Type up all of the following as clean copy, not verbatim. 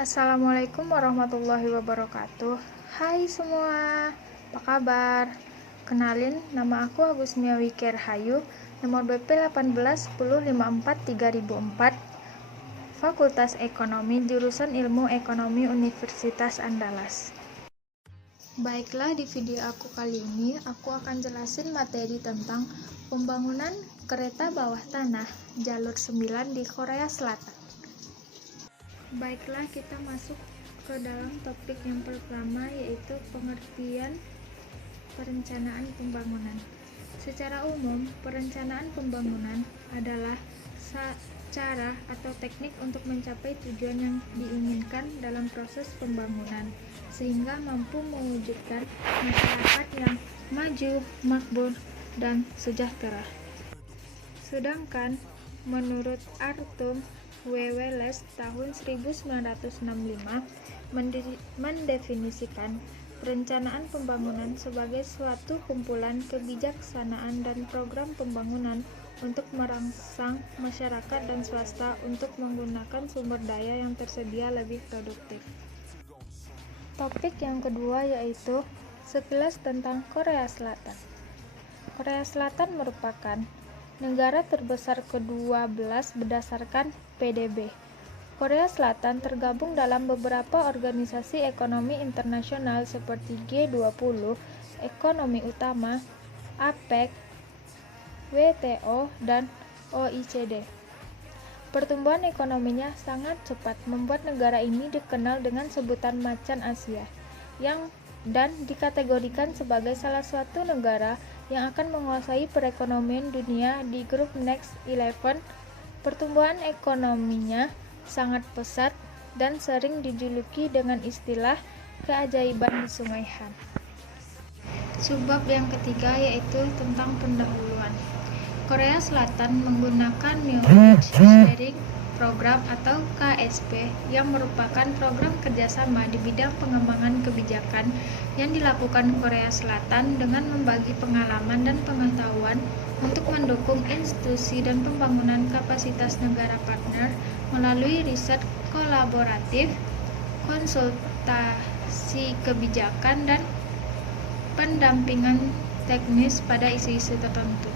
Assalamualaikum warahmatullahi wabarakatuh. Hai semua, apa kabar? Kenalin, nama aku Agusmiawi Kerhayu, nomor BP 1810543004, Fakultas Ekonomi, jurusan Ilmu Ekonomi Universitas Andalas. Baiklah, di video aku kali ini, aku akan jelasin materi tentang pembangunan kereta bawah tanah jalur 9 di Korea Selatan. Baiklah, kita masuk ke dalam topik yang pertama, yaitu pengertian perencanaan pembangunan. Secara umum, perencanaan pembangunan adalah cara atau teknik untuk mencapai tujuan yang diinginkan dalam proses pembangunan, sehingga mampu mewujudkan masyarakat yang maju, makmur, dan sejahtera. Sedangkan menurut Arthur W. Wells tahun 1965 mendefinisikan perencanaan pembangunan sebagai suatu kumpulan kebijaksanaan dan program pembangunan untuk merangsang masyarakat dan swasta untuk menggunakan sumber daya yang tersedia lebih produktif. Topik yang kedua yaitu sekilas tentang Korea Selatan. Korea Selatan merupakan negara terbesar ke-12 berdasarkan PDB. Korea Selatan tergabung dalam beberapa organisasi ekonomi internasional seperti G20, Ekonomi Utama, APEC, WTO, dan OECD. Pertumbuhan ekonominya sangat cepat membuat negara ini dikenal dengan sebutan macan Asia, dan dikategorikan sebagai salah satu negara yang akan menguasai perekonomian dunia di grup Next 11. Pertumbuhan ekonominya sangat pesat dan sering dijuluki dengan istilah keajaiban di Sungai Han. Subbab yang ketiga yaitu tentang pendahuluan. Korea Selatan menggunakan Knowledge Sharing Program atau KSP yang merupakan program kerjasama di bidang pengembangan kebijakan yang dilakukan Korea Selatan dengan membagi pengalaman dan pengetahuan untuk mendukung institusi dan pembangunan kapasitas negara partner melalui riset kolaboratif, konsultasi kebijakan, dan pendampingan teknis pada isu-isu tertentu.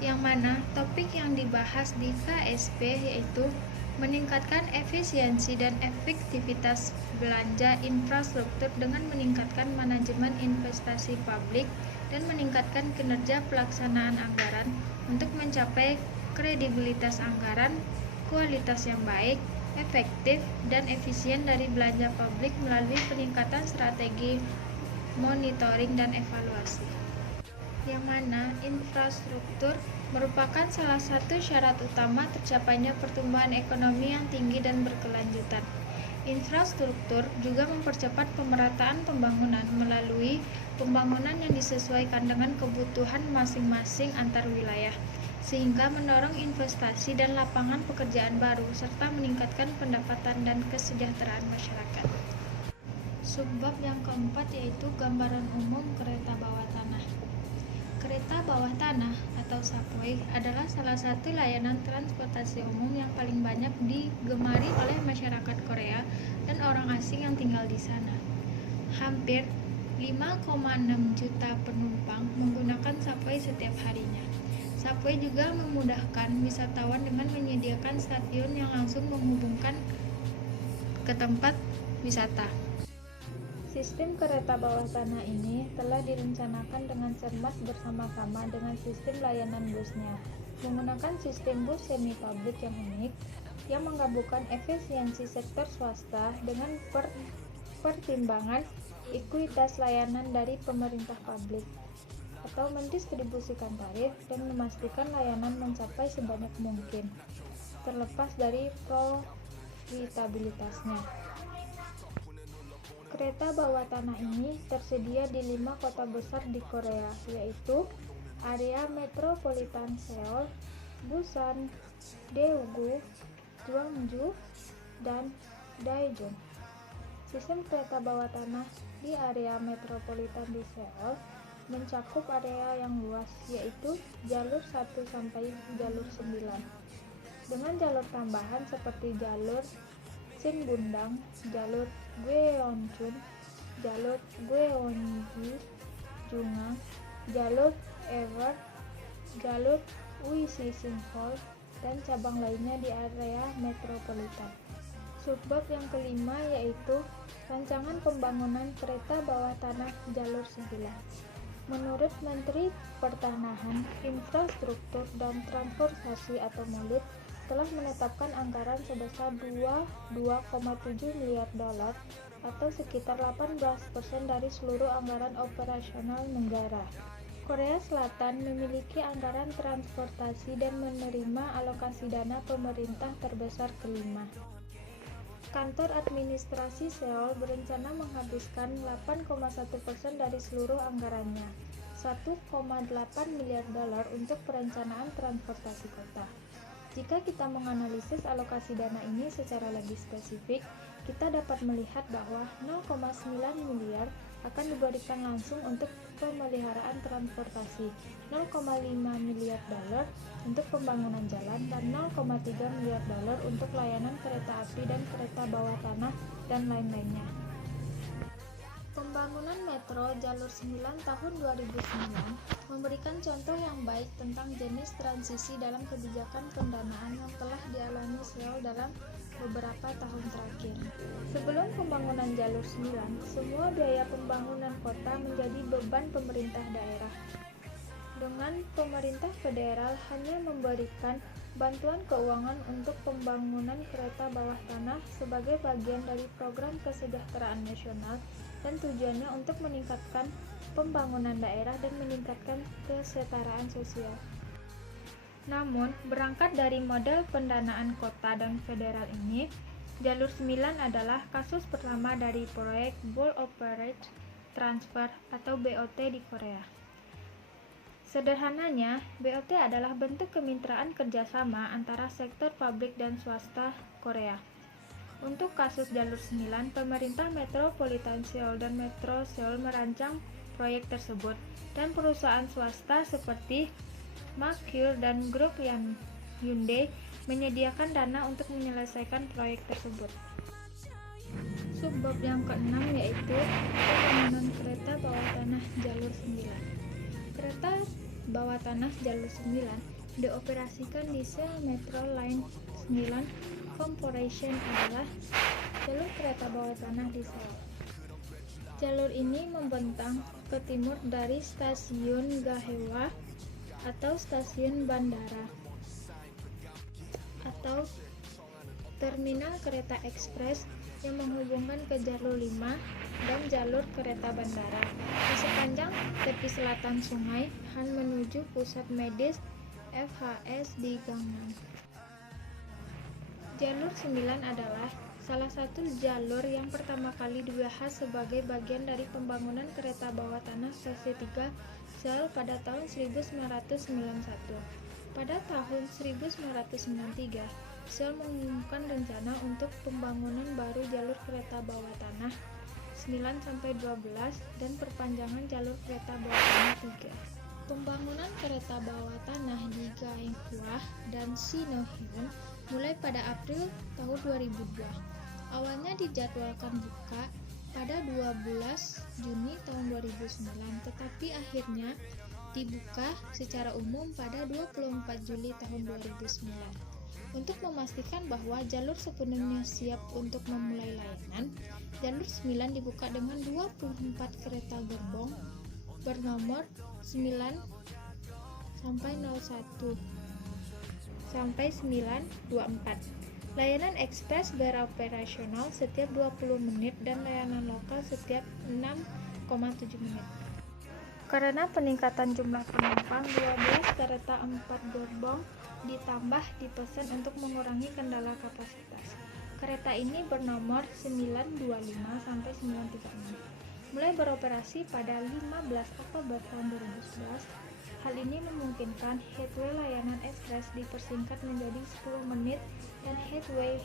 Yang mana topik yang dibahas di KSP yaitu meningkatkan efisiensi dan efektivitas belanja infrastruktur dengan meningkatkan manajemen investasi publik dan meningkatkan kinerja pelaksanaan anggaran untuk mencapai kredibilitas anggaran, kualitas yang baik, efektif, dan efisien dari belanja publik melalui peningkatan strategi monitoring dan evaluasi. Yang mana infrastruktur merupakan salah satu syarat utama tercapainya pertumbuhan ekonomi yang tinggi dan berkelanjutan. Infrastruktur juga mempercepat pemerataan pembangunan melalui pembangunan yang disesuaikan dengan kebutuhan masing-masing antar wilayah, sehingga mendorong investasi dan lapangan pekerjaan baru serta meningkatkan pendapatan dan kesejahteraan masyarakat. Subbab yang keempat yaitu gambaran umum kereta bawah tanah. Kereta bawah tanah atau subway adalah salah satu layanan transportasi umum yang paling banyak digemari oleh masyarakat Korea dan orang asing yang tinggal di sana. Hampir 5,6 juta penumpang menggunakan subway setiap harinya. Subway juga memudahkan wisatawan dengan menyediakan stasiun yang langsung menghubungkan ke tempat wisata. Sistem kereta bawah tanah ini telah direncanakan dengan cermat bersama-sama dengan sistem layanan busnya, menggunakan sistem bus semi-publik yang unik, yang menggabungkan efisiensi sektor swasta dengan pertimbangan ekuitas layanan dari pemerintah publik, atau mendistribusikan tarif dan memastikan layanan mencapai sebanyak mungkin, terlepas dari profitabilitasnya. Kereta bawah tanah ini tersedia di 5 kota besar di Korea, yaitu area metropolitan Seoul, Busan, Daegu, Gwangju, dan Daejeon. Sistem kereta bawah tanah di area metropolitan di Seoul mencakup area yang luas, yaitu jalur 1 sampai jalur 9, dengan jalur tambahan seperti jalur stasiun Bundang, jalur Gyeongchun, jalur Gyeonggi Jungang, jalur Eward, jalur Uisi Singhol, dan cabang lainnya di area metropolitan. Subbab yang kelima yaitu rancangan pembangunan kereta bawah tanah jalur 9. Menurut Menteri Pertanahan, Infrastruktur dan Transportasi atau MULIT telah menetapkan anggaran sebesar 2,7 miliar dolar atau sekitar 18% dari seluruh anggaran operasional negara. Korea Selatan memiliki anggaran transportasi dan menerima alokasi dana pemerintah terbesar kelima. Kantor administrasi Seoul berencana menghabiskan 8,1% dari seluruh anggarannya, 1,8 miliar dolar untuk perencanaan transportasi kota. Jika kita menganalisis alokasi dana ini secara lebih spesifik, kita dapat melihat bahwa 0,9 miliar akan diberikan langsung untuk pemeliharaan transportasi, 0,5 miliar dolar untuk pembangunan jalan, dan 0,3 miliar dolar untuk layanan kereta api dan kereta bawah tanah, dan lain-lainnya. Pembangunan metro jalur 9 tahun 2009 memberikan contoh yang baik tentang jenis transisi dalam kebijakan pendanaan yang telah dialami Seoul dalam beberapa tahun terakhir. Sebelum pembangunan jalur 9, semua biaya pembangunan kota menjadi beban pemerintah daerah. Dengan pemerintah federal hanya memberikan bantuan keuangan untuk pembangunan kereta bawah tanah sebagai bagian dari program kesejahteraan nasional dan tujuannya untuk meningkatkan pembangunan daerah dan meningkatkan kesetaraan sosial. Namun, berangkat dari model pendanaan kota dan federal ini, jalur 9 adalah kasus pertama dari proyek Bulk Operate Transfer atau BOT di Korea. Sederhananya, BOT adalah bentuk kemitraan kerjasama antara sektor publik dan swasta Korea. Untuk kasus jalur 9, pemerintah Metropolitan Seoul dan Metro Seoul merancang proyek tersebut, dan perusahaan swasta seperti Mercure dan grup Hyundai menyediakan dana untuk menyelesaikan proyek tersebut. Subbab yang keenam yaitu pembangunan kereta bawah tanah jalur 9. Kereta bawah tanah jalur 9 dioperasikan di Seoul Metro Line 9 Corporation adalah jalur kereta bawah tanah di Seoul. Jalur ini membentang ke timur dari stasiun Gahaewa atau stasiun bandara atau terminal kereta ekspres yang menghubungkan ke jalur 5 dan jalur kereta bandara di sepanjang tepi selatan Sungai Han menuju pusat medis FHS di Gangnam. Jalur 9 adalah salah satu jalur yang pertama kali dibahas sebagai bagian dari pembangunan kereta bawah tanah fase 3 Seoul pada tahun 1991. Pada tahun 1993, Seoul mengumumkan rencana untuk pembangunan baru jalur kereta bawah tanah 9-12 dan perpanjangan jalur kereta bawah tanah 3. Pembangunan kereta bawah tanah di Gahaewa dan Sinohyun mulai pada April tahun 2002. Awalnya dijadwalkan buka pada 12 Juni tahun 2009, tetapi akhirnya dibuka secara umum pada 24 Juli tahun 2009. Untuk memastikan bahwa jalur sepenuhnya siap untuk memulai layanan, jalur 9 dibuka dengan 24 kereta gerbong bernomor 9 sampai 01 sampai 924. Layanan ekspres beroperasional setiap 20 menit dan layanan lokal setiap 6,7 menit. Karena peningkatan jumlah penumpang, 12 kereta 4 gerbong ditambah dipesan untuk mengurangi kendala kapasitas. Kereta ini bernomor 925 sampai 936. Mulai beroperasi pada 15 Oktober tahun 2011. Hal ini memungkinkan headway layanan ekspres dipersingkat menjadi 10 menit dan headway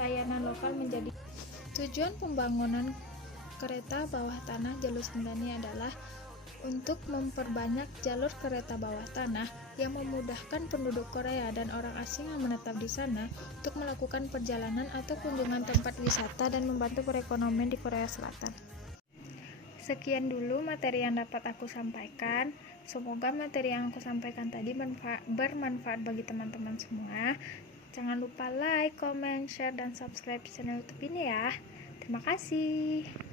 layanan lokal menjadi. Tujuan pembangunan kereta bawah tanah jalur 9 ini adalah untuk memperbanyak jalur kereta bawah tanah yang memudahkan penduduk Korea dan orang asing yang menetap di sana untuk melakukan perjalanan atau kunjungan tempat wisata dan membantu perekonomian di Korea Selatan. Sekian dulu materi yang dapat aku sampaikan. Semoga materi yang aku sampaikan tadi bermanfaat bagi teman-teman semua. Jangan lupa like, comment, share, dan subscribe channel YouTube ini ya. Terima kasih.